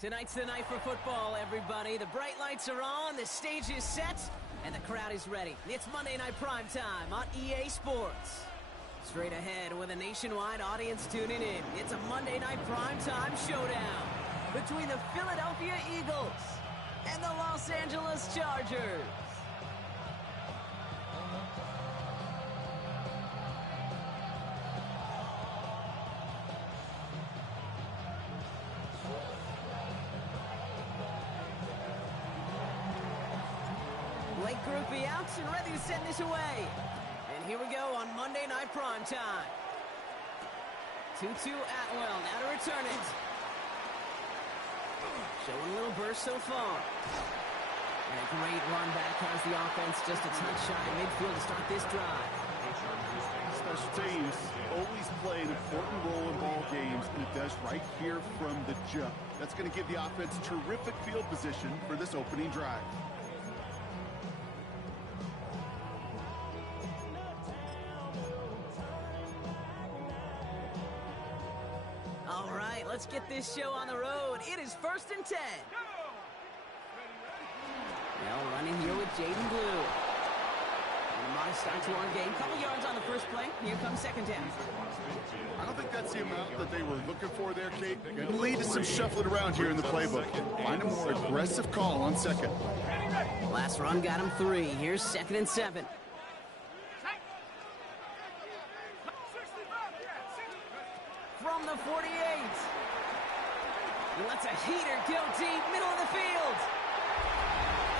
Tonight's the night for football, everybody. The bright lights are on, the stage is set, and the crowd is ready. It's Monday Night Primetime on EA Sports. Straight ahead with a nationwide audience tuning in, it's a Monday Night Primetime showdown between the Philadelphia Eagles and the Los Angeles Chargers. Late groupie out and ready to send this away. And here we go on Monday Night Primetime. 2-2 Atwell, now to return it. Showing a little burst so far. And a great run back has the offense just a touch shy of midfield to start this drive. Special teams always play an important role in ball games, and it does right here from the jump. That's going to give the offense terrific field position for this opening drive. All right, let's get this show on the road. It is 1st and 10. Now running here with Jaden Blue. And a modest start to our game. Couple yards on the first play. Here comes second down. I don't think that's the amount that they were looking for there, Kate. Going to lead to some shuffling around here in the playbook. Find a more aggressive call on second. Last run got him 3. Here's 2nd and 7. From the 48. He lets a heater go deep, middle of the field.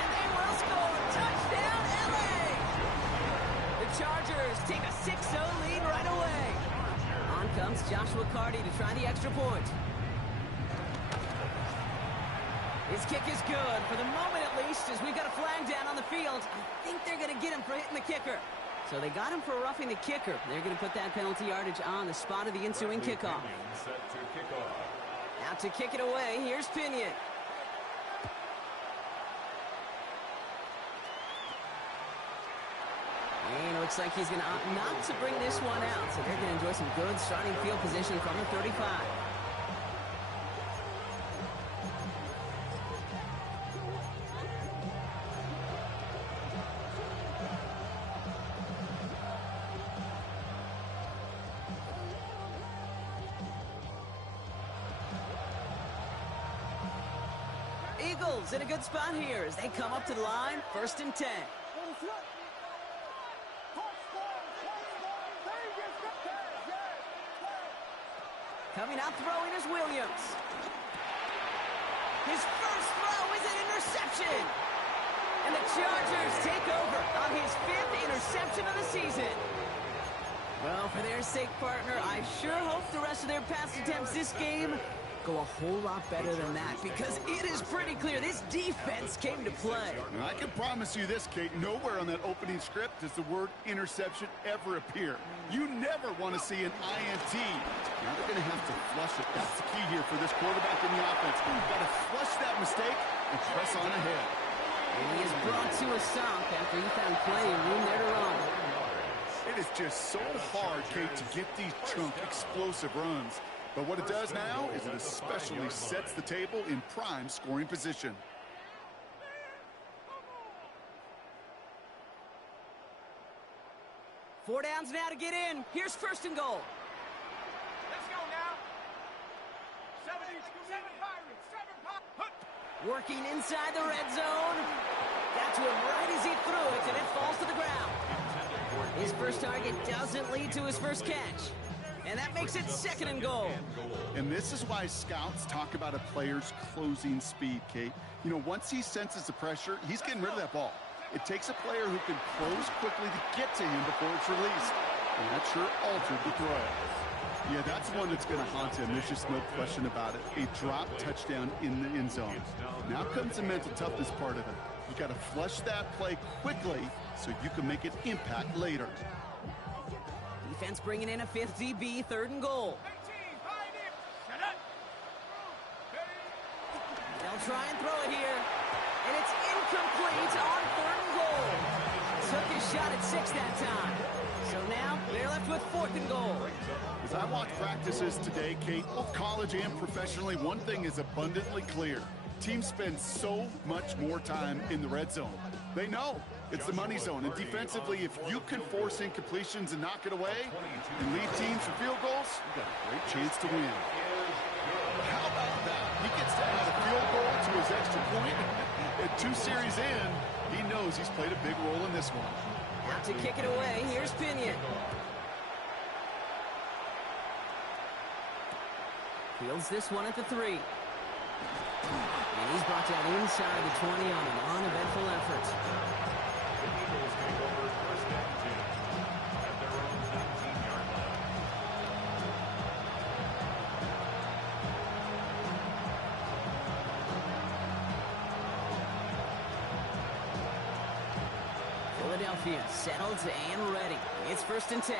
And they will score. Touchdown, LA! The Chargers take a 6-0 lead right away. On comes Joshua Carty to try the extra point. His kick is good, for the moment at least, as we've got a flag down on the field. I think they're going to get him for hitting the kicker. So they got him for roughing the kicker. They're going to put that penalty yardage on the spot of the ensuing kickoff. Out to kick it away, here's Pinion. And it looks like he's going to opt not to bring this one out. So they're going to enjoy some good starting field position from the 35. Eagles in a good spot here as they come up to the line, 1st and 10. Coming out throwing is Williams. His first throw is an interception. And the Chargers take over on his 5th interception of the season. Well, for their sake, partner, I sure hope the rest of their pass attempts this game go a whole lot better than that, because it is pretty clear this defense came to play. And I can promise you this, Kate, nowhere on that opening script does the word interception ever appear. You never want to see an INT. Now they're going to have to flush it. That's the key here for this quarterback in the offense. You've got to flush that mistake and press on ahead. And he is brought to a stop after he found plenty of room there to run. It is just so hard, Kate, to get these chunk explosive runs. But what it does now is it especially sets the table in prime scoring position. Four downs now to get in. Here's 1st and goal. Let's go now. 7 Pirates. Working inside the red zone. Got to him right as he threw it, and it falls to the ground. His first target doesn't lead to his first catch. And that makes it 2nd and goal. And this is why scouts talk about a player's closing speed, Kate. You know, once he senses the pressure, he's getting rid of that ball. It takes a player who can close quickly to get to him before it's released. And that sure altered the throw. Yeah, that's one that's going to haunt him. There's just no question about it. A drop touchdown in the end zone. Now comes the mental toughness part of it. You got to flush that play quickly so you can make an impact later. Defense bringing in a 5th DB, 3rd and goal. They'll try and throw it here. And it's incomplete on 3rd and goal. Took his shot at 6 that time. So now they're left with 4th and goal. As I watch practices today, Kate, both college and professionally, one thing is abundantly clear. Teams spend so much more time in the red zone. They know it's the money zone. And defensively, if you can force incompletions and knock it away and lead teams for field goals, you've got a great chance to win. How about that? He gets to add a field goal to his extra point. And 2 series in, he knows he's played a big role in this one. Out to kick it away, here's Pinion. Fields this one at the 3. And he's brought down inside the 20 on an uneventful effort. The Eagles take over 1st and 10 at their own 19-yard line. Philadelphia settled and ready. It's 1st and 10.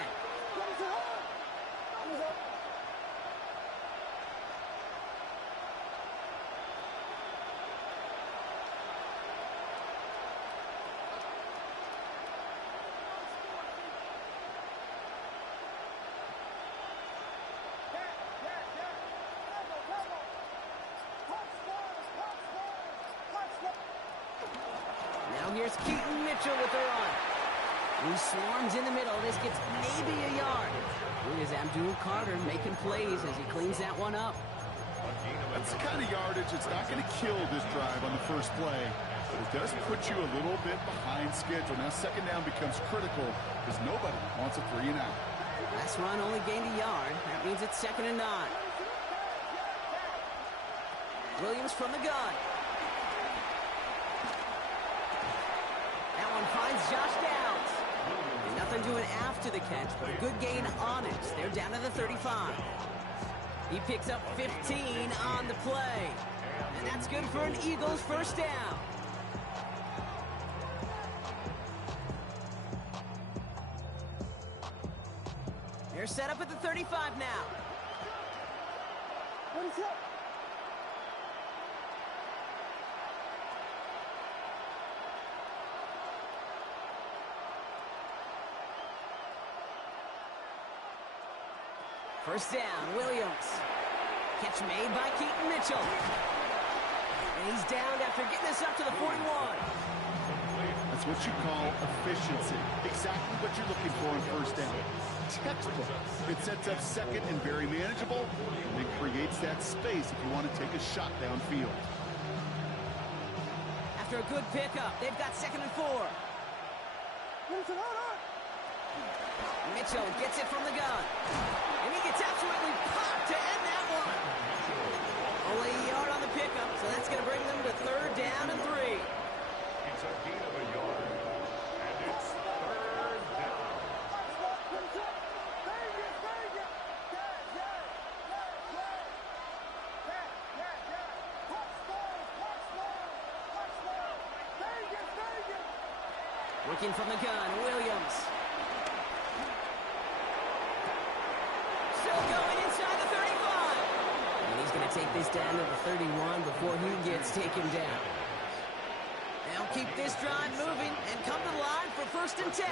Now here's Keaton Mitchell with the run. He swarms in the middle. This gets maybe a yard. Here's Abdul Carter making plays as he cleans that one up. That's the kind of yardage that's not going to kill this drive on the first play. But it does put you a little bit behind schedule. Now 2nd down becomes critical because nobody wants a 3 and out. Last run only gained a yard. That means it's 2nd and 9. Williams from the gun. That one finds Josh Downs. Nothing doing after the catch, but a good gain on it. They're down to the 35. He picks up 15 on the play. And that's good for an Eagles 1st down. They're set up at the 35 now. What is that? First down, Williams. Catch made by Keaton Mitchell. And he's downed after getting this up to the 41. That's what you call efficiency. Exactly what you're looking for in 1st down. Textbook. It sets up 2nd and very manageable, and it creates that space if you want to take a shot downfield. After a good pickup, they've got 2nd and 4. Mitchell gets it from the gun. And he gets absolutely popped to end that one. Only a yard on the pickup, so that's going to bring them to 3rd down and 3. It's a gain of a yard, and it's 3rd down. Working from the gun, Williams. Still going inside the 35. And he's going to take this down to the 31 before he gets taken down. They'll keep this drive moving and come to the line for 1st and 10.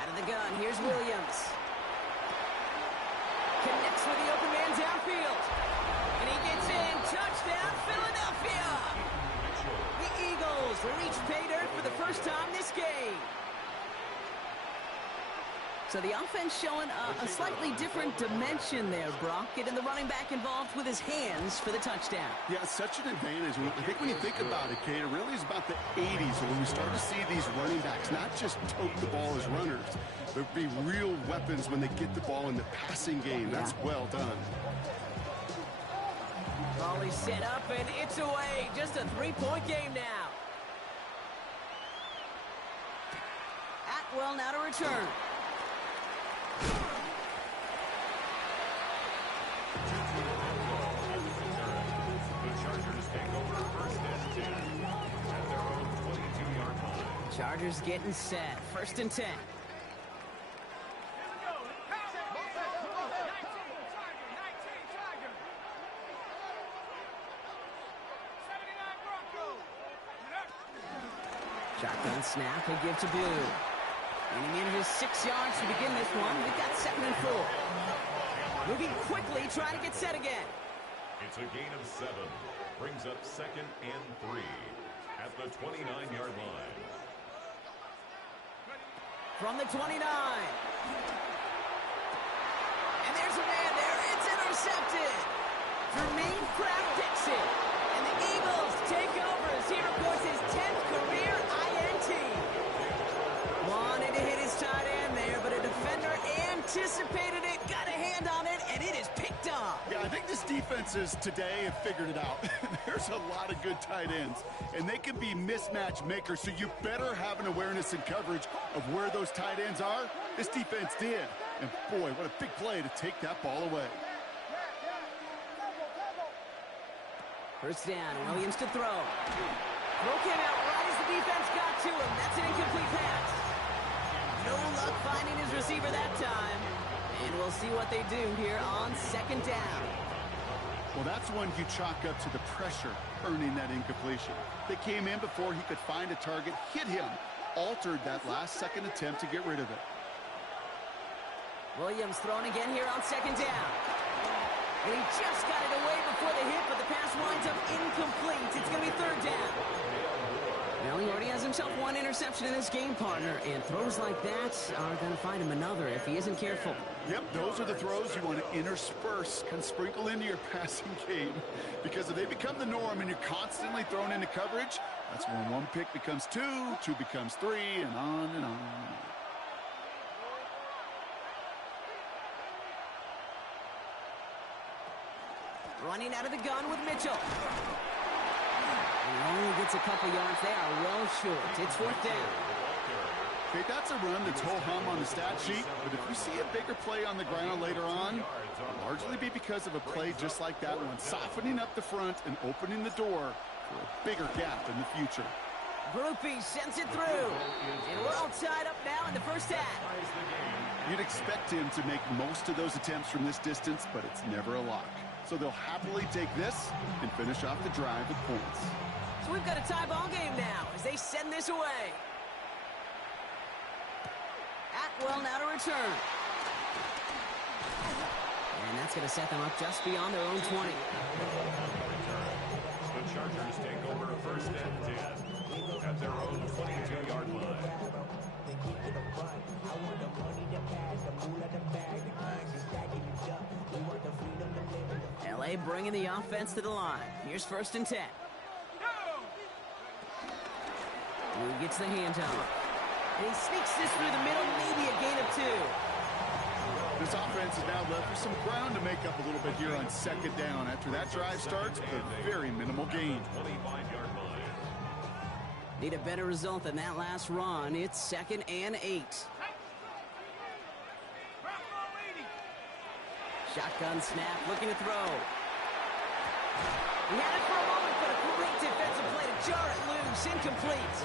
Out of the gun, here's Williams. Connects with the open man downfield. And he gets in. Touchdown, Philadelphia. The Eagles reach pay dirt for the first time this game. So the offense showing a slightly different dimension there, Brock. Getting the running back involved with his hands for the touchdown. Yeah, such an advantage. I think when you think about it, Kate, it really is about the 80s when we start to see these running backs not just tote the ball as runners, but be real weapons when they get the ball in the passing game. That's well done. Volley set up, and it's away. Just a 3-point game now. Atwell now to return. The Chargers take over 1st and 10 at their own 22-yard line. Chargers getting set. 1st and 10. Shotgun snap, he'll give to Blue. And he manages 6 yards to begin this one. We've got 2nd and 4. Moving quickly, trying to get set again. It's a gain of 7. Brings up 2nd and 3 at the 29-yard line. From the 29. And there's a man there. It's intercepted. Jermaine picks it. And the Eagles take over as he reports his 10th career INT. Wanted to hit his tight end there, but a defender anticipated it, got a hand on it, and it is picked up. Yeah, I think this defenses today have figured it out. There's a lot of good tight ends, and they can be mismatch makers, so you better have an awareness and coverage of where those tight ends are. This defense did. And boy, what a big play to take that ball away. First down, Williams to throw. Throw came out right as the defense got to him. That's an incomplete pass. No luck finding his receiver that time. And we'll see what they do here on 2nd down. Well, that's one you chalk up to the pressure earning that incompletion. They came in before he could find a target, hit him, altered that last-second attempt to get rid of it. Williams thrown again here on 2nd down. And he just got it away before the hit, but the pass winds up incomplete. It's going to be 3rd down. Well, he already has himself 1 interception in this game, partner, and throws like that are going to find him another if he isn't careful. Yep, those are the throws you want to intersperse, kind of sprinkle into your passing game, because if they become the norm and you're constantly thrown into coverage, that's when 1 pick becomes 2, 2 becomes 3, and on and on and on. Running out of the gun with Mitchell. He only gets a couple yards. They are well short. It's 4th down. Okay, that's a run that's ho-hum on the stat sheet, but if you see a bigger play on the ground later on, it'll largely be because of a play just like that one, softening up the front and opening the door for a bigger gap in the future. Groupie sends it through. And we're all tied up now in the first half. You'd expect him to make most of those attempts from this distance, but it's never a lock. So they'll happily take this and finish off the drive with points. So we've got a tie ball game now as they send this away. Atwell now to return. And that's going to set them up just beyond their own 20. The Chargers take over 1st and 10 at their own 22-yard line. LA bringing the offense to the line. Here's 1st and 10. Blue gets the handoff. And he sneaks this through the middle, maybe a gain of 2. This offense is now left with some ground to make up a little bit here on 2nd down. After that drive starts with a very minimal gain. 25-yard line. Need a better result than that last run. It's 2nd and 8. Shotgun snap, looking to throw. He had it for a moment, but a great defensive play to jar it loose. Incomplete.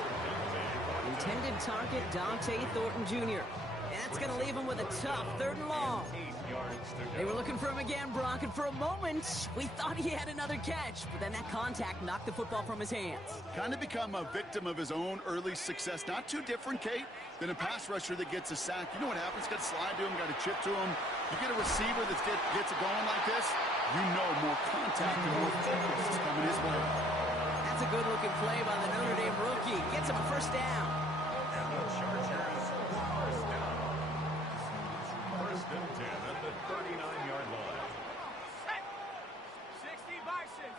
Intended target, Dante Thornton Jr. And that's going to leave him with a tough 3rd and long. They were looking for him again, Brock, and for a moment, we thought he had another catch, but then that contact knocked the football from his hands. Kind of become a victim of his own early success. Not too different, Kate, than a pass rusher that gets a sack. You know what happens? Got to slide to him, got to chip to him. You get a receiver that gets it going like this, you know more contact and more focus is coming his way. That's a good-looking play by the Notre Dame rookie. Gets him a 1st down. And the Chargers 1st down. 1st and 10 at the 39-yard line. 60 Bisons.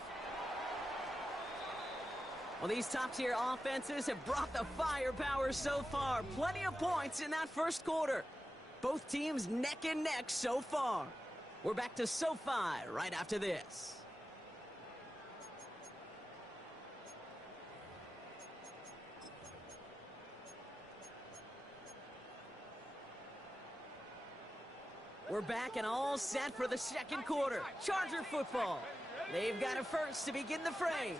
Well, these top-tier offenses have brought the firepower so far. Plenty of points in that 1st quarter. Both teams neck and neck so far. We're back to SoFi right after this. We're back and all set for the 2nd quarter. Charger football. They've got it first to begin the fray. 19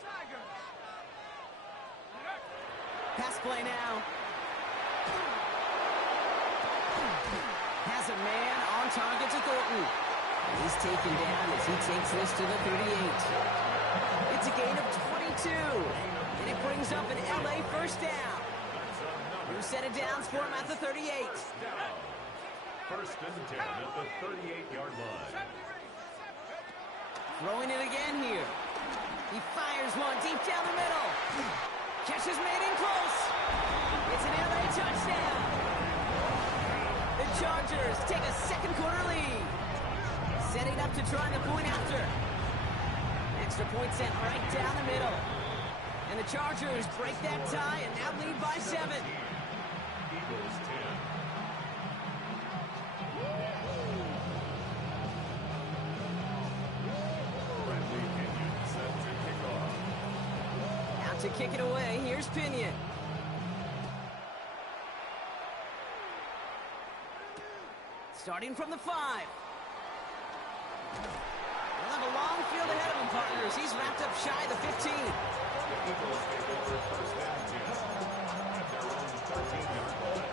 Tiger. Pass play now. Has a man on target to Thornton. And he's taken down as he takes this to the 38. It's a gain of 22. And it brings up an LA first down. Who set it down for him at the 38. First and 10 at the 38-yard line. Throwing it again here. He fires one deep down the middle. Catch is made in close. It's an LA touchdown. The Chargers take a second quarter lead. Setting up to try the point after. Extra point sent right down the middle. And the Chargers break that tie and now lead by 7. Eagles 10. Bradley Pinion set to kick off. Out to kick it away, here's Pinion. Starting from the 5. He'll have a long field ahead of him, partners. He's wrapped up shy of the 15. The Eagles take over first and 10 at their own 13-yard line.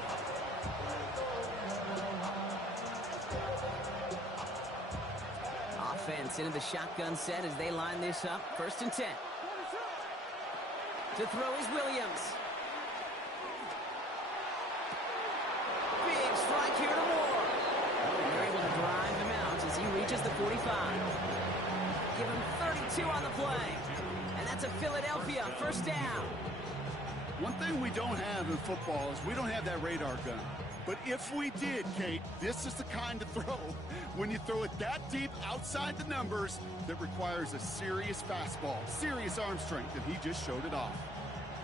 Offense into the shotgun set as they line this up. First and 10. To throw is Williams. Big strike here to Moore. And they're able to drive him out as he reaches the 45. Give him 32 on the play. And that's a Philadelphia first down. One thing we don't have in football is we don't have that radar gun. But if we did, Kate, this is the kind of throw when you throw it that deep outside the numbers that requires a serious fastball, serious arm strength, and he just showed it off.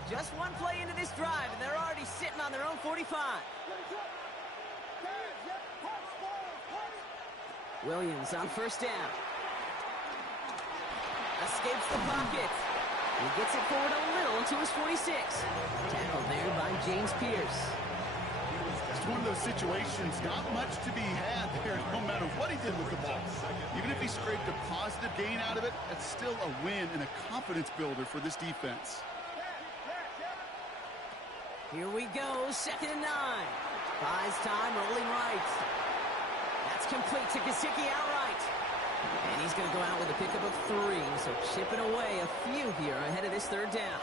Just one play into this drive, and they're already sitting on their own 45. Williams on first down. Escapes the pocket. He gets it forward a little to his 46. Tackled there by James Pierce. It's one of those situations, not much to be had there, no matter what he did with the ball. Even if he scraped a positive gain out of it, it's still a win and a confidence builder for this defense. Here we go, second and 9. Buys time, rolling right. That's complete to Gesicki outright. And he's going to go out with a pickup of 3, so chipping away a few here ahead of this third down.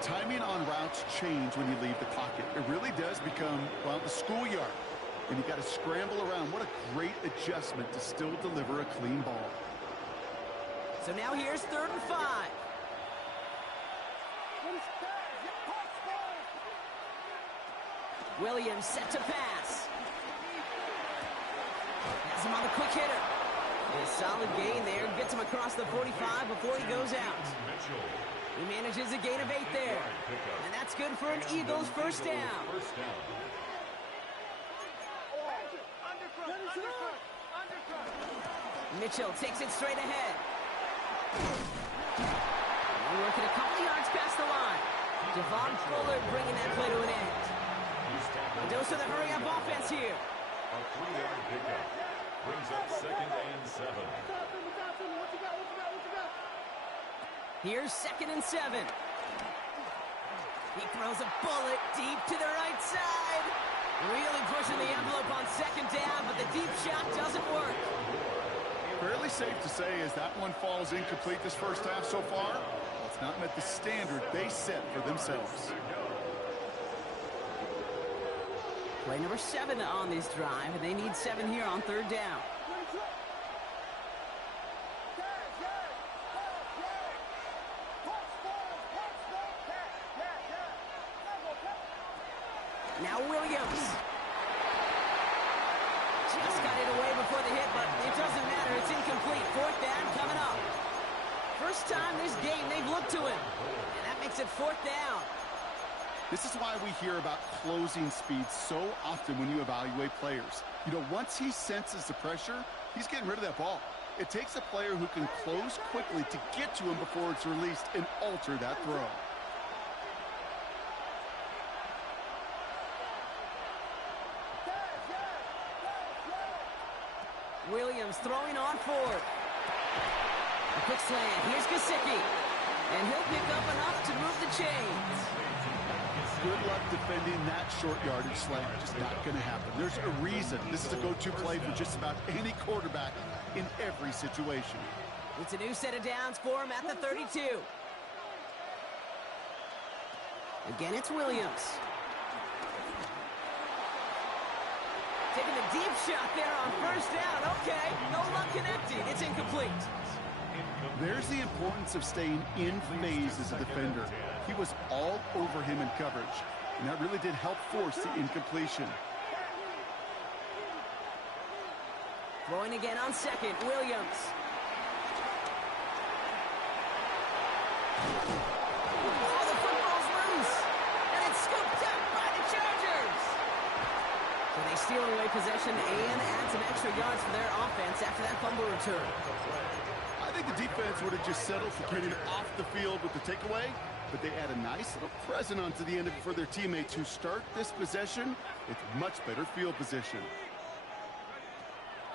Timing on routes change when you leave the pocket. It really does become, well, the schoolyard. And you got to scramble around. What a great adjustment to still deliver a clean ball. So now here's third and 5. Williams set to pass. Has him on the quick hitter. A solid gain there. Gets him across the 45 before he goes out. He manages a gain of 8 there. And that's good for an Eagles first down. Mitchell takes it straight ahead. We're working a couple yards past the line. Javon Fuller bringing that play to an end. A dose of the hurry-up offense here. A 3-yard pickup brings up second and 7. Here's second and 7. He throws a bullet deep to the right side. Really pushing the envelope on second down, but the deep shot doesn't work. Fairly safe to say as that one falls incomplete this first half so far, it's not met the standard they set for themselves. Play number 7 on this drive, and they need 7 here on third down. Now Williams. Just got it away before the hit, but it doesn't matter. It's incomplete. Fourth down coming up. First time this game they've looked to him, and that makes it fourth down. This is why we hear about closing speed so often when you evaluate players. You know, once he senses the pressure, he's getting rid of that ball. It takes a player who can close quickly to get to him before it's released and alter that throw. Williams throwing on fourth. A quick slant. Here's Gesicki. And he'll pick up enough to move the chains. Good luck defending that short yardage slant. Just not going to happen. There's a reason this is a go-to play for just about any quarterback in every situation. It's a new set of downs for him at the 32. Again, it's Williams. Taking a deep shot there on first down. Okay, no luck connecting. It's incomplete. There's the importance of staying in phase as a defender. He was all over him in coverage, and that really did help force the incompletion. Throwing again on second, Williams. Oh, the football's loose, and it's scooped up by the Chargers. So they steal away possession and add some extra yards for their offense after that fumble return. I think the defense would have just settled for getting off the field with the takeaway, but they add a nice little present onto the end of it for their teammates who start this possession with much better field position.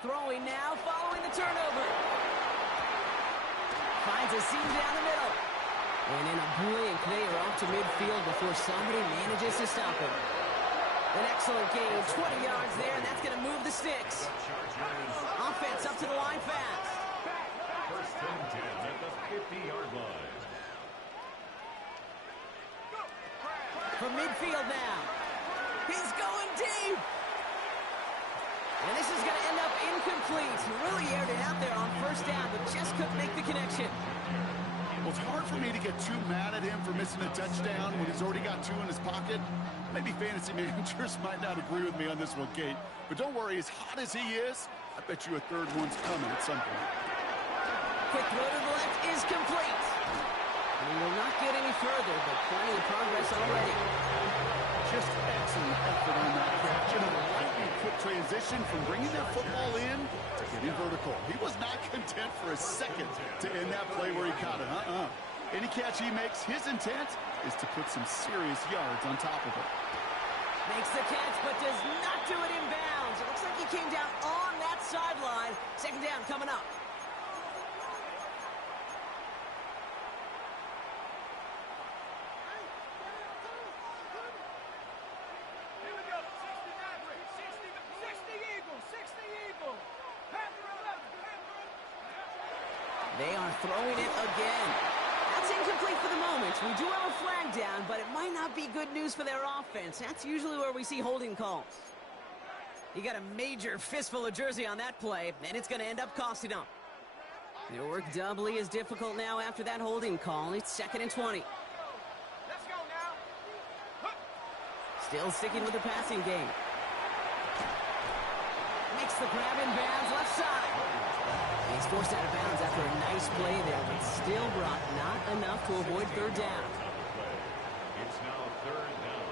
Throwing now, following the turnover. Finds a seam down the middle. And in a blink, they are off to midfield before somebody manages to stop him. An excellent game, 20 yards there, and that's going to move the sticks. Offense up to the line fast. First and 10 at the 50-yard line. From midfield now. He's going deep. And this is going to end up incomplete. He really aired it out there on first down, but just couldn't make the connection. Well, it's hard for me to get too mad at him for missing a touchdown when he's already got 2 in his pocket. Maybe fantasy managers might not agree with me on this one, Kate. But don't worry, as hot as he is, I bet you a third one's coming at some point. Quick throw to the left is complete. And he will not get any further, but plenty of progress already. Just excellent effort on that catch. And a lightning quick transition from bringing that football in to getting vertical. He was not content for a second to end that play where he caught it. Any catch he makes, his intent is to put some serious yards on top of it. Makes the catch, but does not do it in bounds. It looks like he came down on that sideline. Second down coming up. They are throwing it again. That's incomplete for the moment. We do have a flag down, but it might not be good news for their offense. That's usually where we see holding calls. He got a major fistful of jersey on that play, and it's going to end up costing him. It'll work doubly as difficult now after that holding call. It's second and 20. Let's go now. Still sticking with the passing game. Makes the grab in bounds left side. He's forced out of bounds after a nice play there, but still brought not enough to avoid third down. It's now third down.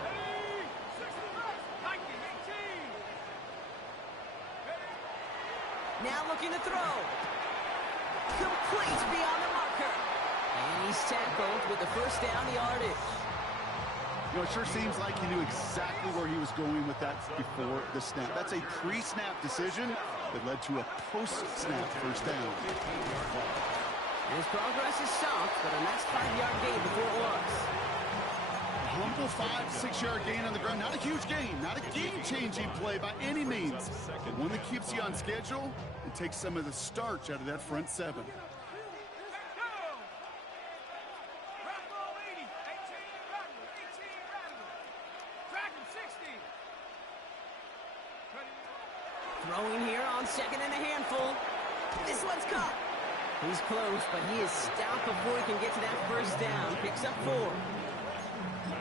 Now looking to throw. Complete beyond the marker. And he's tackled with the first down yardage. You know, it sure seems like he knew exactly where he was going with that before the snap. That's a pre-snap decision that led to a post-snap first down. And his progress is soft, but a nice 5-yard gain before it was. A humble 5-6-yard gain on the ground. Not a huge gain, not a game-changing play by any means, but one that keeps you on schedule and takes some of the starch out of that front seven. Throwing here on second and a handful. This one's caught. He's close, but he is stopped before he can get to that first down. Picks up 4.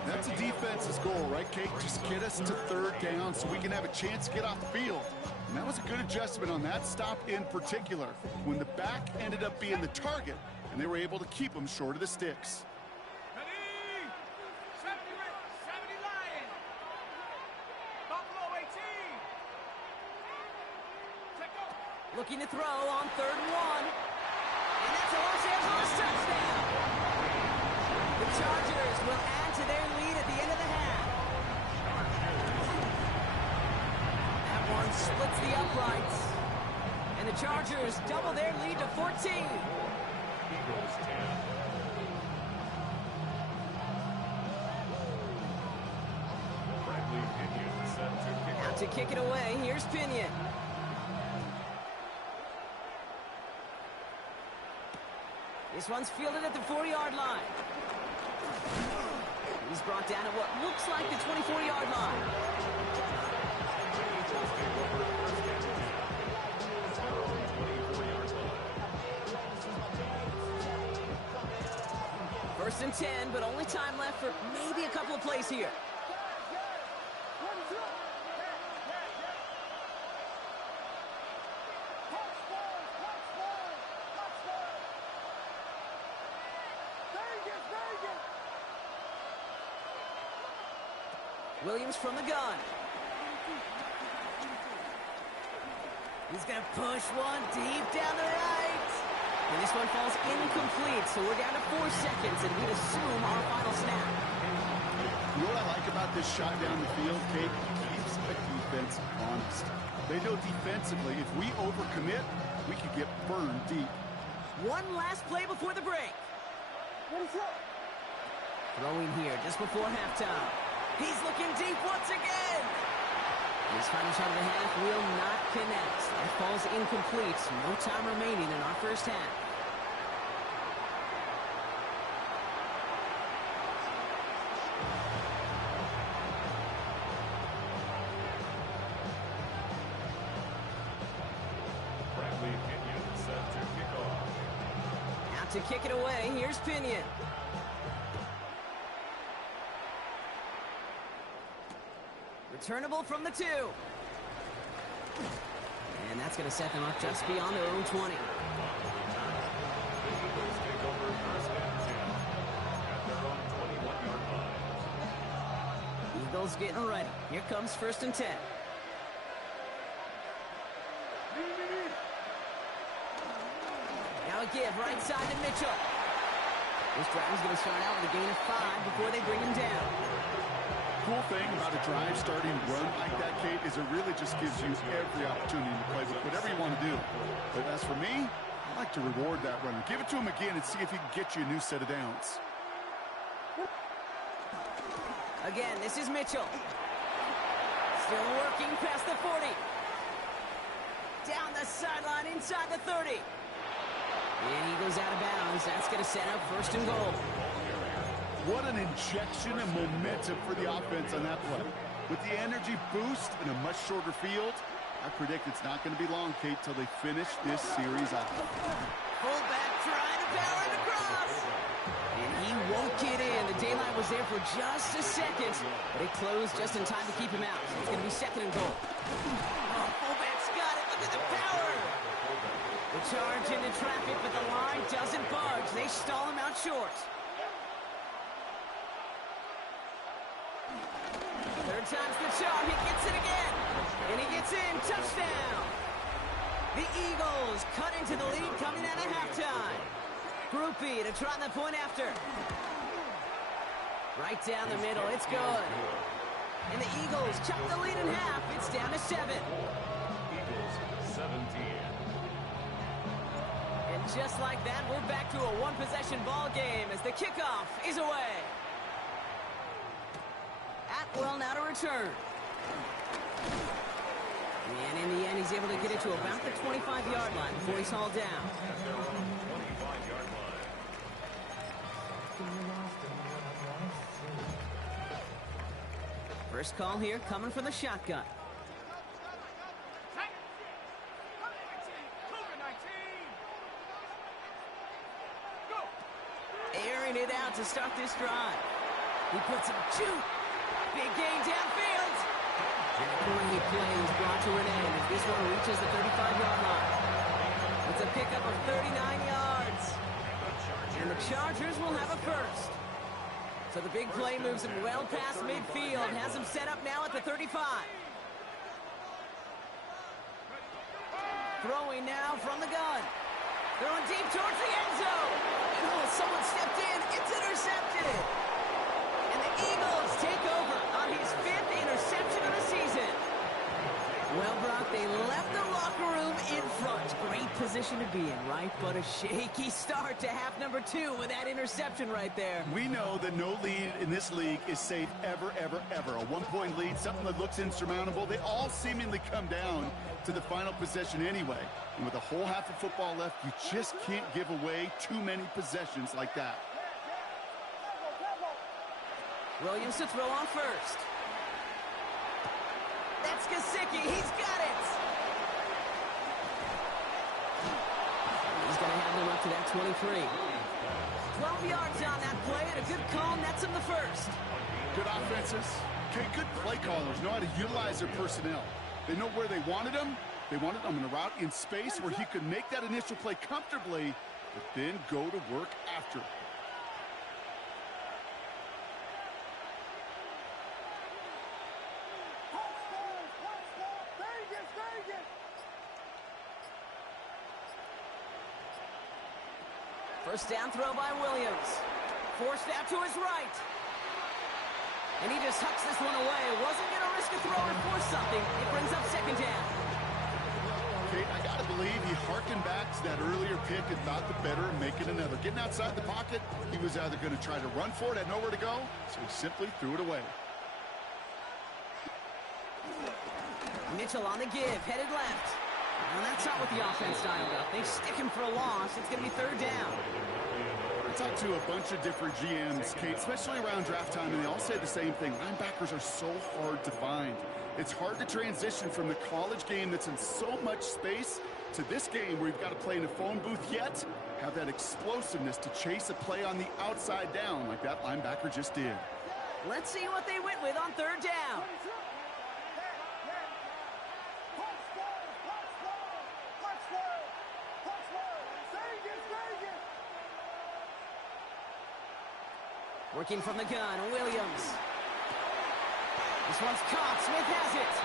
That's a defense's goal, right, Kate? Just get us to third down so we can have a chance to get off the field. And that was a good adjustment on that stop in particular, when the back ended up being the target, and they were able to keep him short of the sticks. Looking to throw on third and 1. And that's a Los Angeles touchdown. The Chargers will add to their lead at the end of the half. That one splits the uprights. And the Chargers double their lead to 14. Eagles 10. Bradley Pinion set to kick. Out to kick it away. Here's Pinion. This one's fielded at the 4-yard line. He's brought down at what looks like the 24-yard line. First and 10, but only time left for maybe a couple of plays here. Williams from the gun. He's going to push one deep down the right. And this one falls incomplete, so we're down to 4 seconds, and we'd assume our final snap. You know what I like about this shot down the field, Kate? It keeps the defense honest. They know defensively, if we overcommit, we could get burned deep. One last play before the break. Throwing here just before halftime. He's looking deep once again. His final shot of the half will not connect. That falls incomplete. No time remaining in our first half. Bradley Pinion set to kick off. Out to kick it away. Here's Pinion. Returnable from the 2. And that's going to set them up just beyond their own 20. Eagles take over first and 10 at their own 21-yard line. Eagles getting ready. Here comes first and 10. Now a give right side to Mitchell. This drive is going to start out with a gain of 5 before they bring him down. Cool thing about a drive starting run like that, Kate, is it really just gives you every opportunity to play with whatever you want to do. But as for me, I like to reward that runner. Give it to him again and see if he can get you a new set of downs. Again, this is Mitchell. Still working past the 40. Down the sideline inside the 30. And he goes out of bounds. That's going to set up first and goal. What an injection of momentum for the offense on that play. With the energy boost in a much shorter field, I predict it's not going to be long, Kate, till they finish this series off. Fullback trying to power it across. And he won't get in. The daylight was there for just a second, but it closed just in time to keep him out. So it's going to be second and goal. Oh, fullback's got it. Look at the power. The charge into traffic, but the line doesn't budge. They stall him out short. Third time's the charm. He gets it again. And he gets in. Touchdown. The Eagles cut into the lead coming out of halftime. Group B to try the point after. Right down the middle. It's good. And the Eagles chop the lead in half. It's down to 7. Eagles 17. And just like that, we're back to a one-possession ball game as the kickoff is away. Atwell now to return. And in the end, he's able to get it to about the 25-yard line before he's hauled down. At their own 25-yard line. First call here coming from the shotgun. Airing it out to start this drive. He puts him shoot. Big gain downfield. Great plays brought to an end as this one reaches the 35-yard line. It's a pickup of 39 yards. And the Chargers will have a first. So the big play moves him well past midfield. Has him set up now at the 35. Throwing now from the gun. Throwing deep towards the end zone. And oh, someone stepped in. It's intercepted. And the Eagles take over on his 5th interception of the season. Well, Brock, they left the locker room in front. Great position to be in, right? But a shaky start to half number 2 with that interception right there. We know that no lead in this league is safe ever, ever, ever. A one-point lead, something that looks insurmountable. They all seemingly come down to the final possession anyway. And with a whole half of football left, you just can't give away too many possessions like that. Williams to throw on first. That's Gesicki. He's got it. He's going to have them up to that 23. 12 yards on that play, and a good call nets him the first. Good offenses. Okay, good play callers know how to utilize their personnel. They know where they wanted him. They wanted him in a route in space where he could make that initial play comfortably, but then go to work after. First down throw by Williams. Forced out to his right. And he just hucks this one away. Wasn't going to risk a throw and force something. It brings up second down. Okay, I got to believe he harkened back to that earlier pick and thought the better of making another. Getting outside the pocket, he was either going to try to run for it, had nowhere to go, so he simply threw it away. Mitchell on the give, headed left. And that's not what the offense dialed up. They stick him for a loss. It's going to be third down. I talked to a bunch of different GMs, Kate, especially around draft time, and they all say the same thing. Linebackers are so hard to find. It's hard to transition from the college game that's in so much space to this game where you've got to play in a phone booth, yet have that explosiveness to chase a play on the outside down like that linebacker just did. Let's see what they went with on third down. Working from the gun, Williams. This one's caught. Smith has it.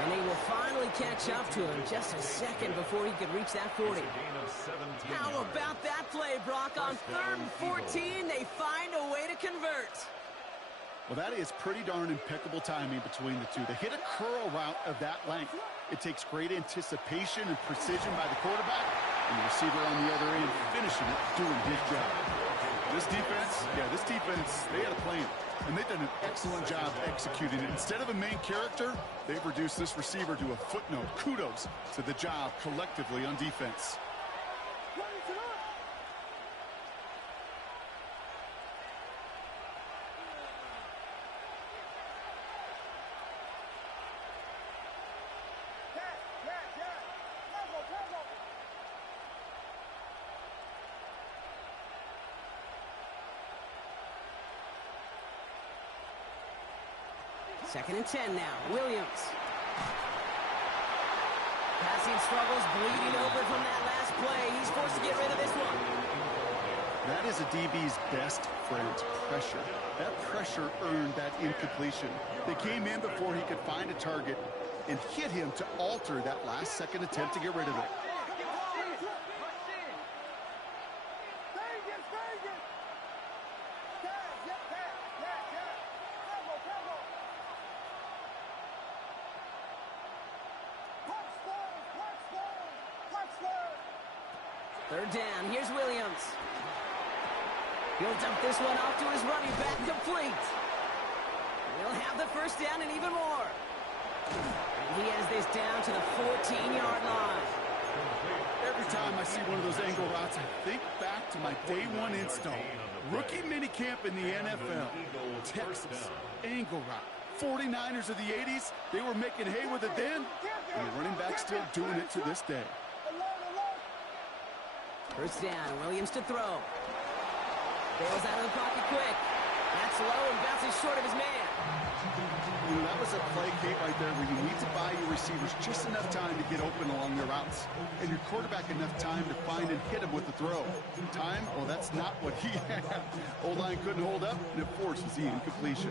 And they will finally catch up to him just a second before he could reach that 40. How about that play, Brock? On 3rd and 14, they find a way to convert. Well, that is pretty darn impeccable timing between the two. They hit a curl route of that length. It takes great anticipation and precision by the quarterback, and the receiver on the other end finishing it, doing his job. This defense, they had a plan, and they've done an excellent job executing it. Instead of a main character, they've reduced this receiver to a footnote. Kudos to the job collectively on defense. Second and 10 now. Williams. Passing struggles, bleeding over from that last play. He's forced to get rid of this one. That is a DB's best friend, pressure. That pressure earned that incompletion. They came in before he could find a target and hit him to alter that last second attempt to get rid of it. Third down, here's Williams. He'll dump this one off to his running back, complete. He'll have the first down and even more. And he has this down to the 14-yard line. Every time I see one of those angle routes, I think back to my day one install. Rookie minicamp in the NFL. Texas, angle route. 49ers of the 80s, they were making hay with it then, and the running back's still doing it to this day. First down, Williams to throw. Bails out of the pocket quick. That's low and bounces short of his man. You know, that was a play, Kate, right there where you need to buy your receivers just enough time to get open along their routes. And your quarterback enough time to find and hit him with the throw. Time? Well, that's not what he had. O-line couldn't hold up, and it forces the incompletion.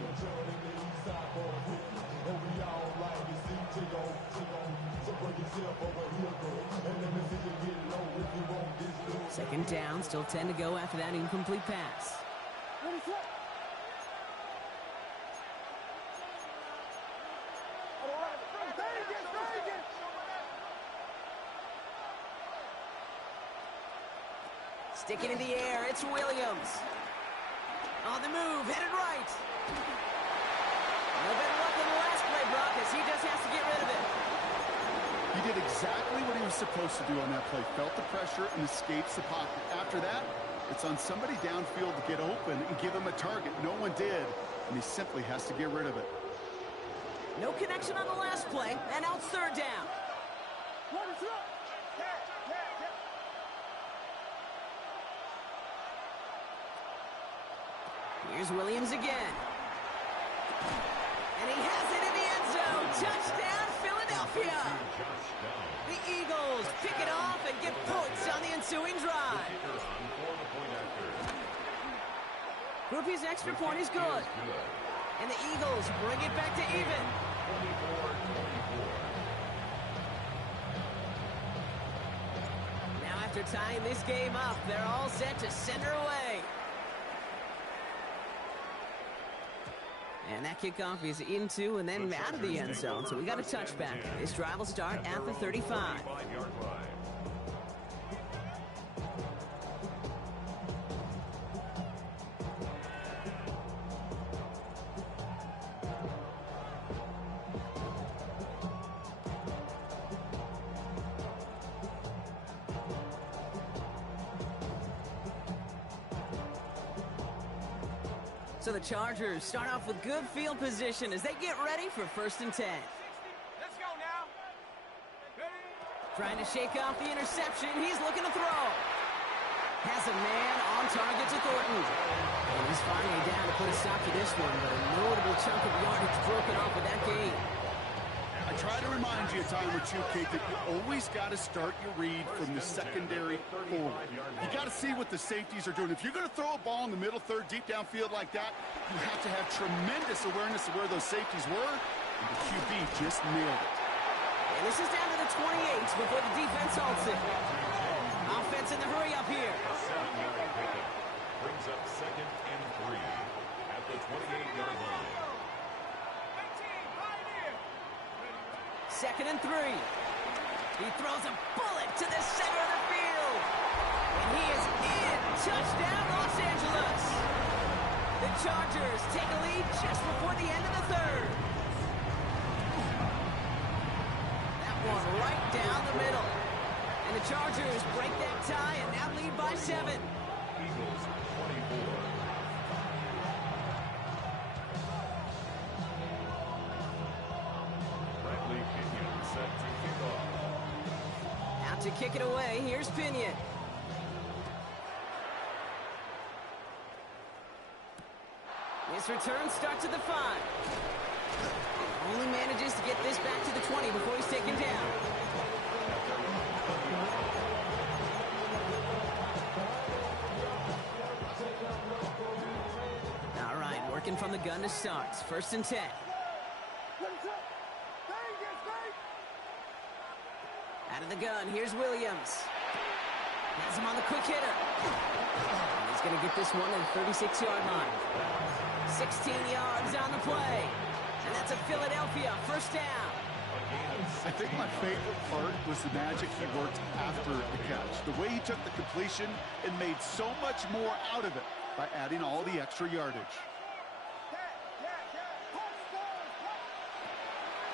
Second down, still 10 to go after that incomplete pass. Sticking in the air, it's Williams. On the move, headed right. No better luck than the last play, Brock, as he just has to get rid of it. He did exactly what he was supposed to do on that play. Felt the pressure and escapes the pocket. After that, it's on somebody downfield to get open and give him a target. No one did, and he simply has to get rid of it. No connection on the last play, and now it's third down. Here's Williams again. And he has it in the end zone. Touchdown, Philadelphia. The Eagles pick it off and get points on the ensuing drive. Groupie's extra point is good. And the Eagles bring it back to even. Now after tying this game up, they're all set to send her away. And that kickoff is into and then out of the end zone. So we got a touchback. This drive will start at the 35. So the Chargers start off with good field position as they get ready for 1st and 10. Let's go now. Trying to shake off the interception. He's looking to throw. Has a man on target to Thornton. And he's finally down to put a stop to this one, but a notable chunk of yardage broken off with that game. I try to remind you a time or two, Kate, that you always got to start your read from the secondary forward. You got to see what the safeties are doing. If you're going to throw a ball in the middle third, deep downfield like that, you have to have tremendous awareness of where those safeties were, and the QB just nailed it. And this is down to the 28 before the defense halts it. Offense in the hurry up here. Brings up 2nd and 3 at the 28-yard line. 2nd and 3. He throws a bullet to the center of the field. And he is in. Touchdown, Los Angeles. The Chargers take a lead just before the end of the third. That one right down the middle. And the Chargers break that tie and now lead by 7. Eagles 24. Out to kick it away, here's Pinion. This return starts at the 5. Only manages to get this back to the 20 before he's taken down. All right, working from the gun to start. 1st and 10. Out of the gun, here's Williams. Has him on the quick hitter. And he's going to get this one at the 36-yard line. 16 yards on the play. And that's a Philadelphia 1st down. I think my favorite part was the magic he worked after the catch. The way he took the completion and made so much more out of it by adding all the extra yardage.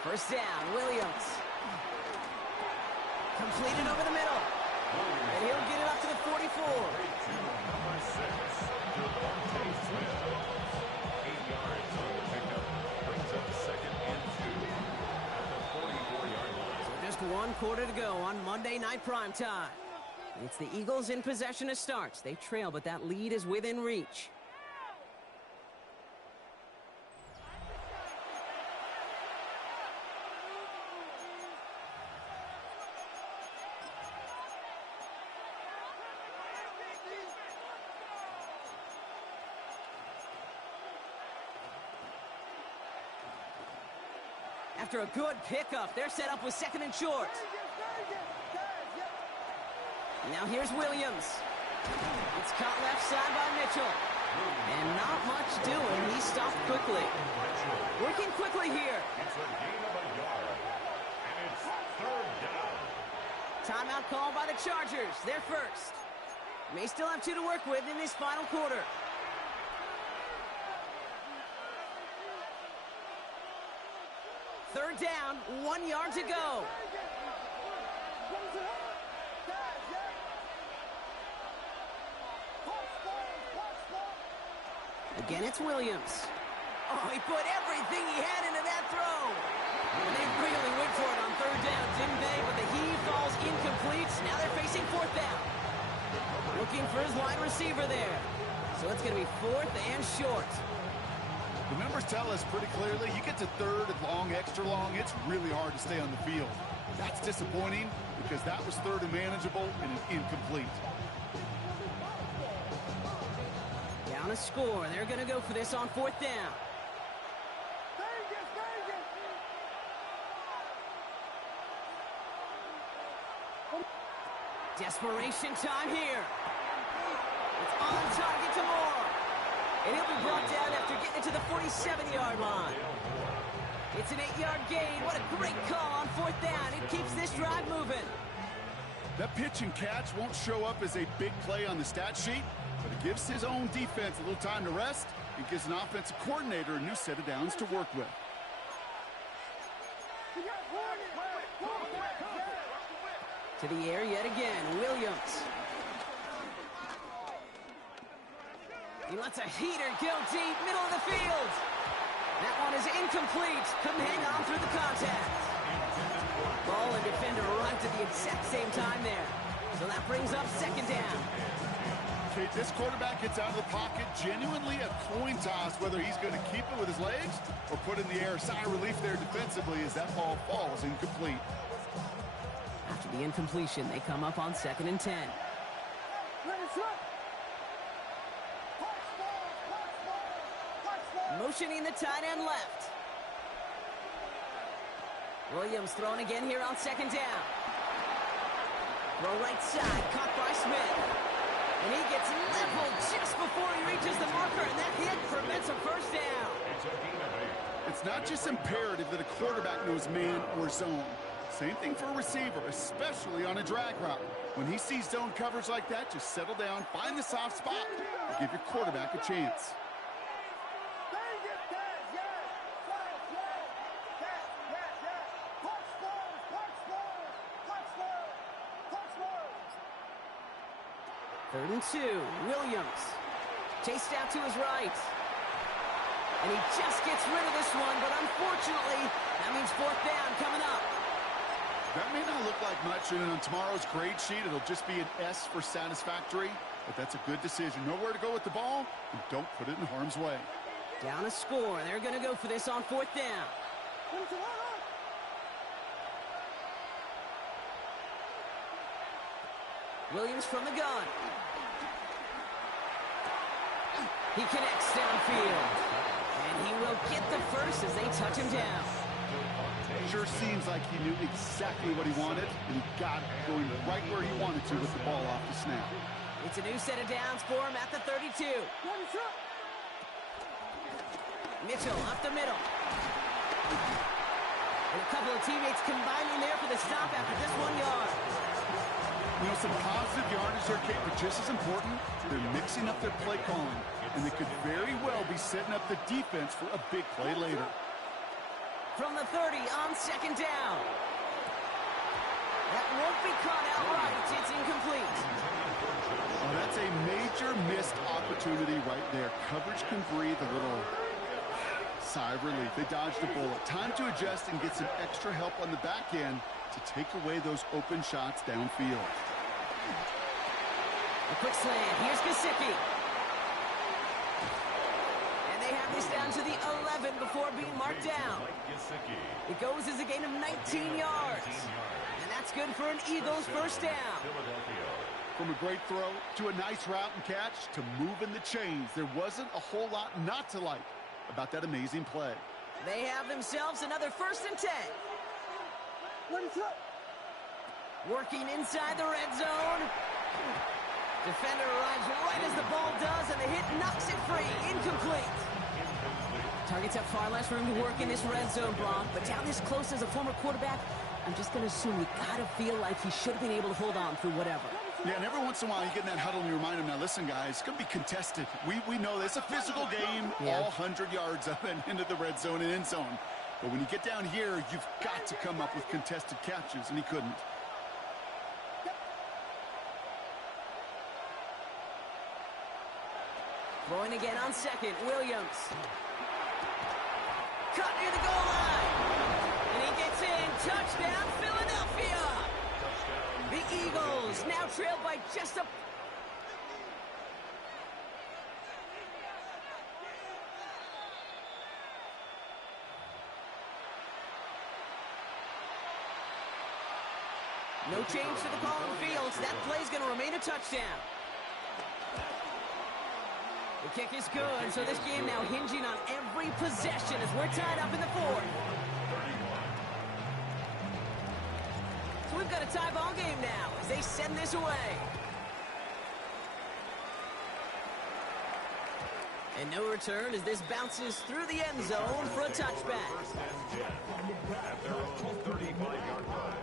1st down, Williams. Completed over the middle. And he'll get it up to the 44. Number 6, Jermaine Smith. 8 yards on the pickup. Brings up 2nd and 2 at the 44-yard line. So just 1 quarter to go on Monday Night Primetime. It's the Eagles in possession to start. They trail, but that lead is within reach. After a good pickup, they're set up with 2nd and short. Now here's Williams. It's caught left side by Mitchell. And not much doing. He stopped quickly. Working quickly here. It's a gain of a yard. And it's 3rd down. Timeout called by the Chargers. They're first. May still have 2 to work with in this final quarter. Third down, 1 yard to go. Again, it's Williams. Oh, he put everything he had into that throw. And they really went for it on third down, didn't they? But the heave falls incomplete. Now they're facing fourth down. Looking for his wide receiver there. So it's going to be fourth and short. The numbers tell us pretty clearly, you get to third and long, extra long, it's really hard to stay on the field. That's disappointing because that was third and manageable and an incomplete. Down a score. They're going to go for this on fourth down. Desperation time here. It's on target to Moore. And he'll be brought down after getting it to the 47-yard line. It's an 8-yard gain. What a great call on fourth down. It keeps this drive moving. That pitch and catch won't show up as a big play on the stat sheet, but it gives his own defense a little time to rest. It gives an offensive coordinator a new set of downs to work with. To the air yet again, Williams. He lets a heater go deep, middle of the field. That one is incomplete. Couldn't hang on through the contact. Ball and defender arrived at the exact same time there. So that brings up second down. Okay, this quarterback gets out of the pocket, genuinely a coin toss whether he's going to keep it with his legs or put in the air. Sigh of relief there defensively as that ball falls incomplete. After the incompletion, they come up on 2nd and 10. Motioning the tight end left. Williams throwing again here on 2nd down. Throw right side, caught by Smith. And he gets leveled just before he reaches the marker, and that hit prevents a first down. It's not just imperative that a quarterback knows man or zone. Same thing for a receiver, especially on a drag route. When he sees zone coverage like that, just settle down, find the soft spot, and give your quarterback a chance. Third and 2, Williams. Chased out to his right. And he just gets rid of this one, but unfortunately, that means fourth down coming up. That may not look like much, and on tomorrow's grade sheet, it'll just be an S for satisfactory, but that's a good decision. Know where to go with the ball, and don't put it in harm's way. Down a score. They're going to go for this on fourth down. Williams from the gun. He connects downfield. And he will get the first as they touch him down. Sure seems like he knew exactly what he wanted, and he got it going right where he wanted to with the ball off the snap. It's a new set of downs for him at the 32. Mitchell up the middle. And a couple of teammates combining there for the stop after this 1 yard. You know, some positive yardage there, Kate, but just as important, they're mixing up their play calling, and they could very well be setting up the defense for a big play later. From the 30 on 2nd down. That won't be caught outright. It's incomplete. Well, that's a major missed opportunity right there. Coverage can breathe a little sigh of relief. They dodged a bullet. Time to adjust and get some extra help on the back end to take away those open shots downfield. A quick slant. Here's Gesicki. And they have this down to the 11 before being marked down. It goes as a gain of 19 yards. And that's good for an Eagles first down. From a great throw to a nice route and catch to moving the chains, there wasn't a whole lot not to like about that amazing play. They have themselves another 1st and 10. Working inside the red zone. Defender arrives right as the ball does, and the hit knocks it free. Incomplete. Targets have far less room to work in this red zone, Brock, but down this close as a former quarterback, I'm just going to assume you got to feel like he should have been able to hold on through whatever. Yeah, and every once in a while you get in that huddle and you remind them, now listen, guys, it's going to be contested. We know this. It's a physical game, all 100 yards up and into the red zone and end zone. But when you get down here, you've got to come up with contested catches, and he couldn't. Throwing again on second, Williams. Cut near the goal line. And he gets in. Touchdown, Philadelphia. The Eagles now trail by just a... No change to the call on the field. That play's going to remain a touchdown. The kick is good, so this game now hinging on every possession as we're tied up in the fourth. So we've got a tie ball game now as they send this away. And no return as this bounces through the end zone for a touchback. At their own 35-yard line.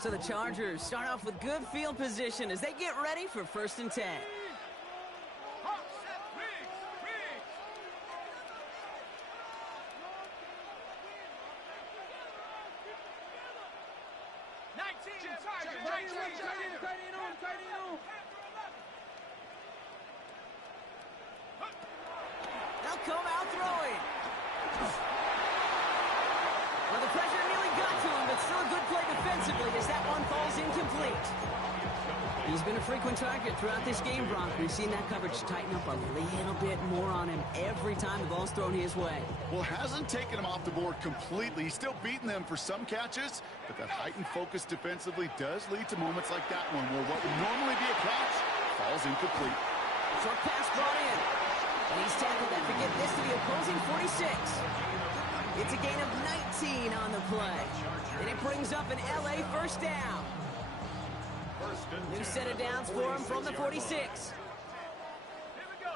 So the Chargers start off with good field position as they get ready for 1st and 10. They'll come out throwing. Well, the pressure nearly got to him, but still a good play defensively as that one falls incomplete. He's been a frequent target throughout this game, Bronk. We've seen that coverage tighten up a little bit more on him every time the ball's thrown his way. Well, hasn't taken him off the board completely. He's still beating them for some catches, but that heightened focus defensively does lead to moments like that one where what would normally be a catch falls incomplete. Short pass brought in. And he's tackled that to get this to the opposing 46. It's a gain of 19 on the play. And it brings up an LA first down. New set of downs for him from the 46. Here we go.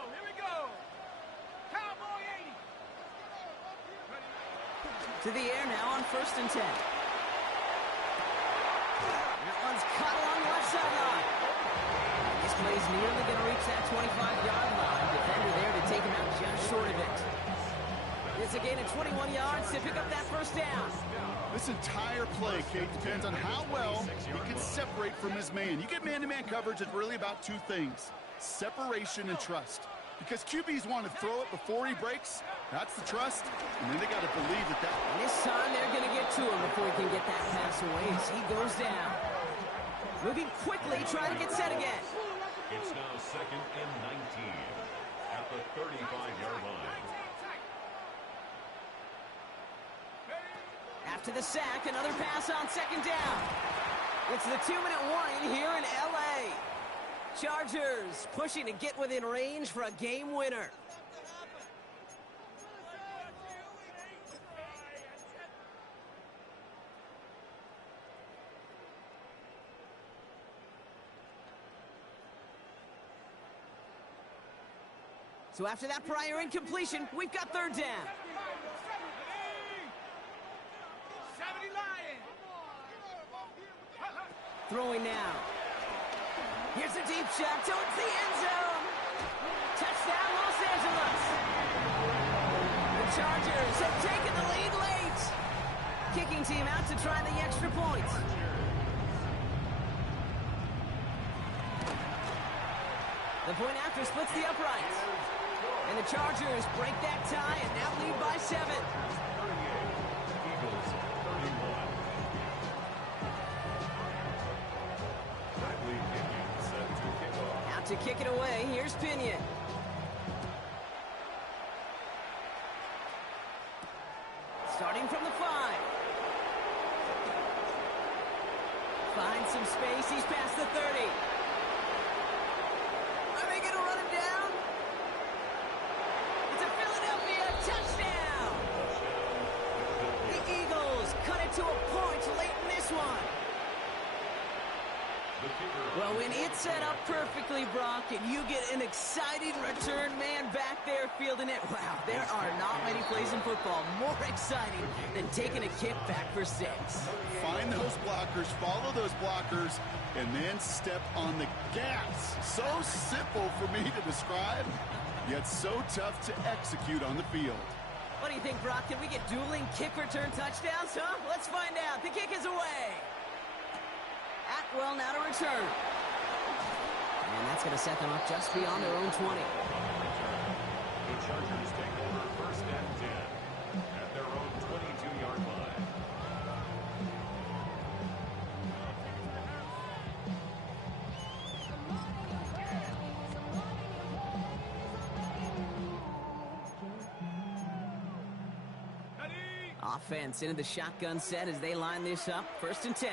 Cowboy 80. To the air now on 1st and 10. That one's caught along the left sideline. This play's nearly going to reach that 25-yard line. Defender there to take him out just short of it. It's a gain of 21 yards to pick up that first down. This entire play, Kate, depends on how well he can separate from his man. You get man-to-man coverage, it's really about two things: separation and trust. Because QBs want to throw it before he breaks. That's the trust. And then they got to believe that And this time they're going to get to him before he can get that pass away as he goes down. Moving quickly, trying to get set again. It's now 2nd and 19 at the 35-yard line. After the sack, another pass on 2nd down. It's the 2-minute warning here in LA. Chargers pushing to get within range for a game winner. So after that prior incompletion, we've got 3rd down. Throwing now. Here's a deep shot towards the end zone. Touchdown, Los Angeles. The Chargers have taken the lead late. Kicking team out to try the extra point. The point after splits the uprights. And the Chargers break that tie and now lead by 7. Eagles 31. Out to kick it away, here's Pinion. Starting from the 5. Finds some space, he's past the 30. Are they gonna run him down? It's a Philadelphia touchdown! The Eagles cut it to a point late in this one. The Well, when it's set up perfectly, Brock, and you get an exciting return man back there fielding it, wow, there are not many plays in football more exciting than taking a kick back for 6. Find those blockers, follow those blockers, and then step on the gas. So simple for me to describe, yet so tough to execute on the field. What do you think, Brock? Can we get dueling kick return touchdowns, huh? Let's find out. The kick is away. Atwell now to return. And that's going to set them up just beyond their own 20. The Chargers take over first and 10 at their own 22-yard line. Offense into the shotgun set as they line this up. First and 10.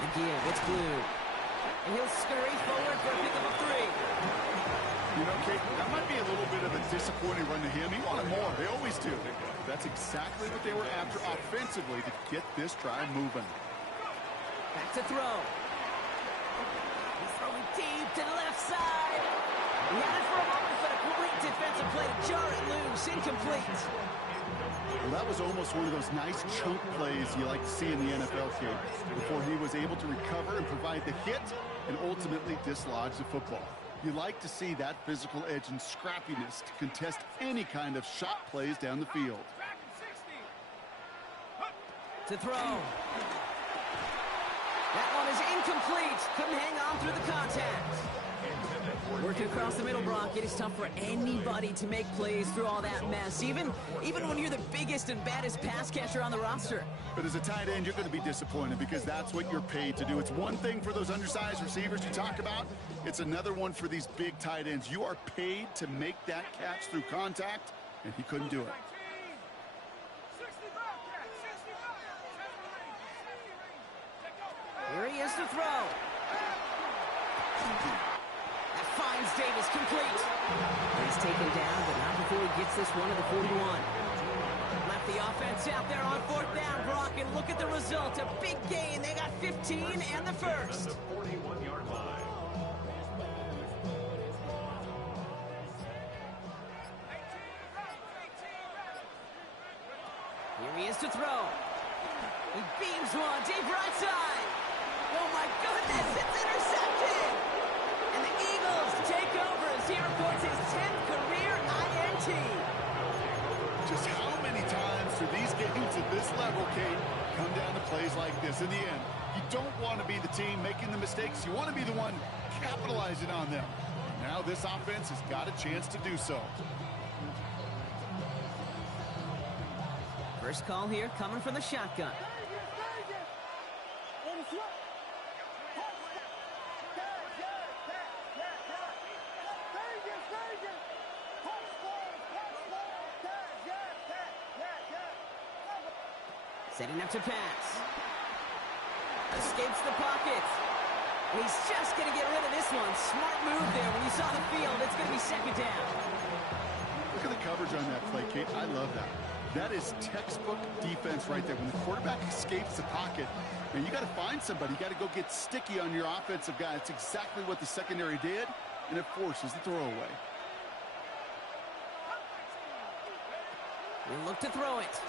The give, it's Blue. And he'll scurry forward for a pickup of 3. You know, Kate, that might be a little bit of a disappointing run to him. He wanted more. They always do. That's exactly what they were after offensively to get this drive moving. Back to throw. He's throwing deep to the left side. He had it for a moment, but a great defensive play to jar it loose. Incomplete. Well, that was almost one of those nice chunk plays you like to see in the NFL, Kate, before he was able to recover and provide the hit and ultimately dislodge the football. You like to see that physical edge and scrappiness to contest any kind of shot plays down the field. To throw. That one is incomplete. Couldn't hang on through the contact. Working across the middle, Brock, it is tough for anybody to make plays through all that mess, even when you're the biggest and baddest pass catcher on the roster. But as a tight end, you're going to be disappointed because that's what you're paid to do. It's one thing for those undersized receivers you talk about. It's another one for these big tight ends. You are paid to make that catch through contact, and he couldn't do it. Here he is to throw. That finds Davis complete. He's taken down, but not before he gets this one to the 41. Left the offense out there on 4th down, Brock, and look at the result. A big gain. They got 15 and the first. The 41-yard line. Here he is to throw. He beams one deep right side. Oh my goodness, it's intercepted! And the Eagles take over as he reports his 10th career INT. Just how many times do these games at this level, Kate, come down to plays like this? In the end, you don't want to be the team making the mistakes. You want to be the one capitalizing on them. Now this offense has got a chance to do so. First call here coming from the shotgun. Setting up to pass. Escapes the pocket. He's just going to get rid of this one. Smart move there. When you saw the field, it's going to be second down. Look at the coverage on that play, Kate. I love that. That is textbook defense right there. When the quarterback escapes the pocket, man, you got to find somebody. You got to go get sticky on your offensive guy. It's exactly what the secondary did, and it forces the throwaway. We'll look to throw it.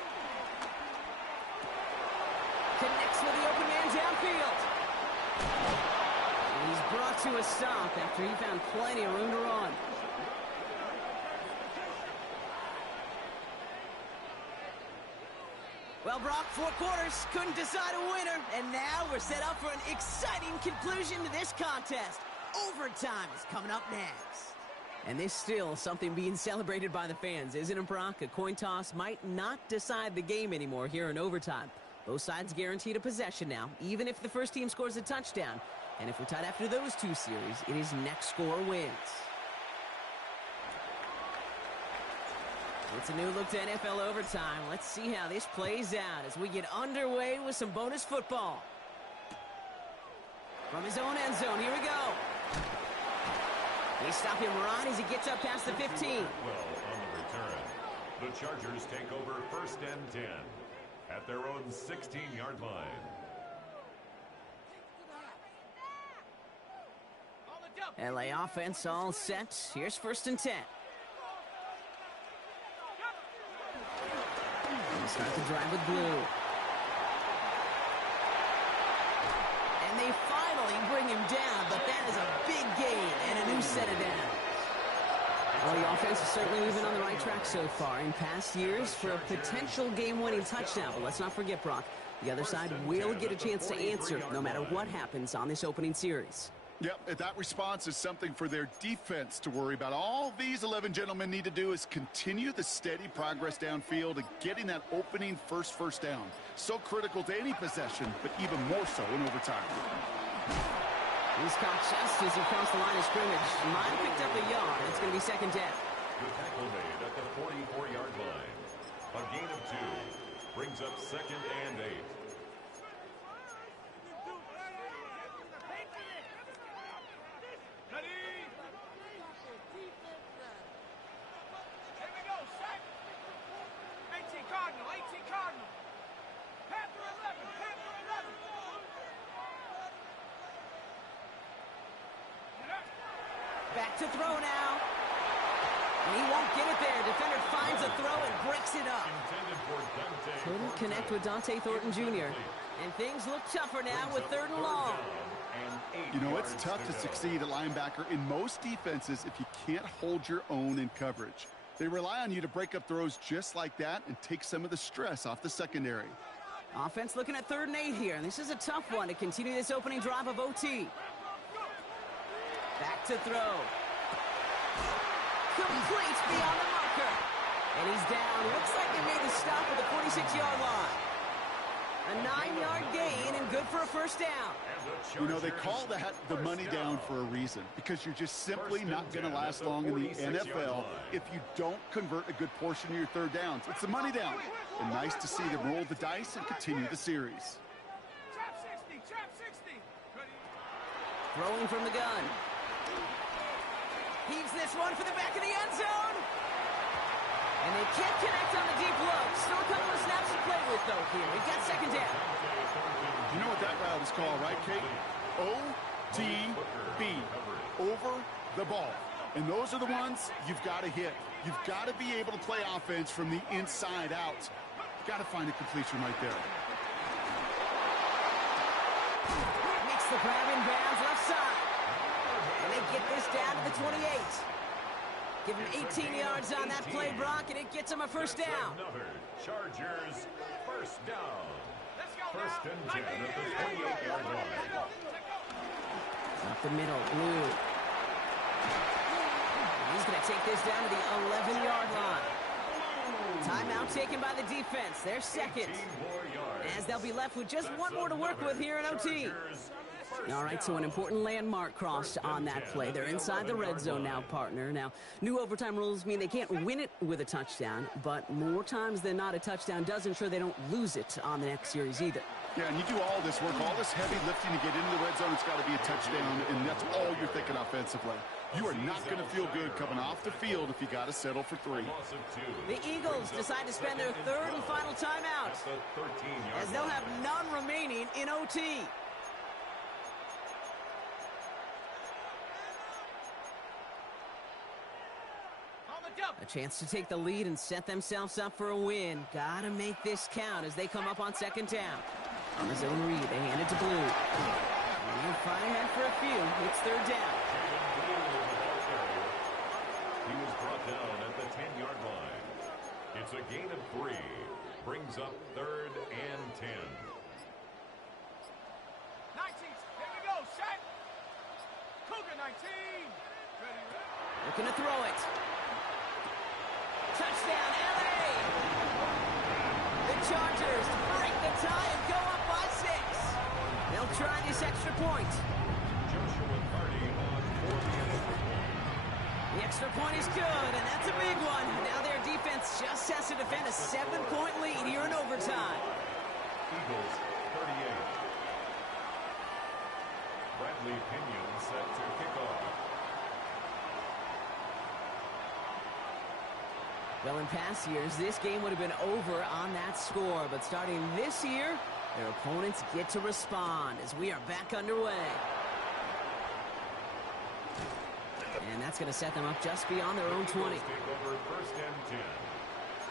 Connects with the open man downfield. And he's brought to a stop after he found plenty of room to run. Well, Brock, 4 quarters, couldn't decide a winner, and now we're set up for an exciting conclusion to this contest. Overtime is coming up next. And there's still something being celebrated by the fans, isn't it, Brock? A coin toss might not decide the game anymore here in overtime. Both sides guaranteed a possession now, even if the first team scores a touchdown. And if we're tied after those 2 series, it is next score wins. It's a new look to NFL overtime. Let's see how this plays out as we get underway with some bonus football. From his own end zone, here we go. They stop him right as he gets up past the 15. Well, on the return, the Chargers take over first and 10 at their own 16-yard line. LA offense all set. Here's 1st and 10. They'll start the drive with blue. And they finally bring him down, but that is a big gain and a new set of downs. Well, the offense is certainly moving on the right track so far in past years for a potential game-winning touchdown. But let's not forget, Brock, the other side will get a chance to answer no matter what happens on this opening series. Yep, that response is something for their defense to worry about. All these 11 gentlemen need to do is continue the steady progress downfield and getting that opening first down. So critical to any possession, but even more so in overtime. He's caught just as he crossed the line of scrimmage. Mine picked up a yard. It's going to be 2nd down. The tackle made at the 44-yard line. A gain of 2 brings up 2nd and 8. Ready? Here we go, set. 18 Cardinal, 18 Cardinal. Panther 11, Panther 11. Back to throw now. And he won't get it there. Defender finds a throw and breaks it up. Couldn't connect with Dante Thornton Jr. And things look tougher now with 3rd and long. You know, it's tough to succeed at linebacker in most defenses if you can't hold your own in coverage. They rely on you to break up throws just like that and take some of the stress off the secondary. Offense looking at 3rd and 8 here. And this is a tough one to continue this opening drive of OT. Back to throw. Complete beyond the marker. And he's down. Looks like they made the stop at the 46-yard line. A 9-yard gain and good for a 1st down. You know, they call that the money down for a reason, because you're just simply not going to last long in the NFL if you don't convert a good portion of your 3rd downs. It's the money down. And nice to see them roll the dice and continue the series. Trap 60, trap 60. Ready? Throwing from the gun. Heaves this one for the back of the end zone. And they can't connect on the deep low. Still a couple of snaps to play with, though, here. We've got 2nd down. You know what that route is called, right, Kate? OTB, over the ball. And those are the ones you've got to hit. You've got to be able to play offense from the inside out. You've got to find a completion right there. Makes the grab in bounds left side. And they get this down to the 28. Give him 18 yards on that play, Brock, and it gets him a 1st down. Another Chargers 1st down. Let's go 1st and 10 at the 28-yard line. Up the middle, blue. He's going to take this down to the 11-yard line. Timeout taken by the defense. They're 2nd. As they'll be left with just one more to work with here in OT. All right, so an important landmark crossed on that play. They're inside the red zone now, partner. Now, new overtime rules mean they can't win it with a touchdown, but more times than not, a touchdown does ensure they don't lose it on the next series either. Yeah, and you do all this work, all this heavy lifting to get into the red zone. It's got to be a touchdown, and that's all you're thinking offensively. You are not going to feel good coming off the field if you got to settle for 3. The Eagles decide to spend their 3rd and final timeout, as they'll have none remaining in OT. A chance to take the lead and set themselves up for a win. Gotta make this count as they come up on 2nd down. On the zone read, they hand it to Blue. And fight ahead for a few. It's 3rd down. He was brought down at the 10-yard line. It's a gain of 3. Brings up 3rd and 10. 19, here we go, set. Cougar 19. Ready. Looking to throw it. Touchdown, LA! The Chargers break the tie and go up by 6. They'll try this extra point. Joshua Cardi on for the extra point. The extra point is good, and that's a big one. Now their defense just has to defend a 7-point lead here in overtime. Eagles 38. Bradley Pinion set to kick off. Well, in past years, this game would have been over on that score. But starting this year, their opponents get to respond as we are back underway. And that's going to set them up just beyond their own 20. Take over first and 10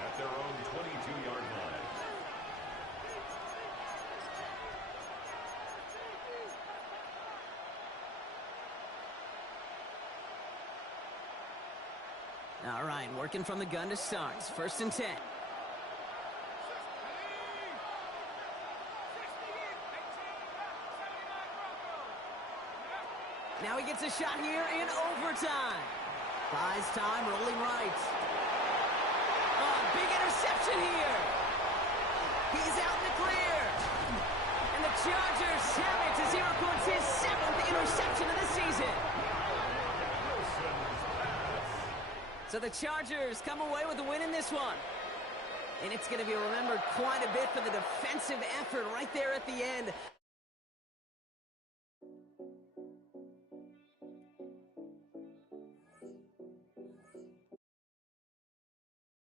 at their own 22-yard line. All right, working from the gun to start. First and 10. Now he gets a shot here in overtime. Buys time, rolling right. Oh, big interception here. He's out in the clear. And the Chargers have it as he records his 7th interception of the season. So the Chargers come away with the win in this one. And it's going to be remembered quite a bit for the defensive effort right there at the end.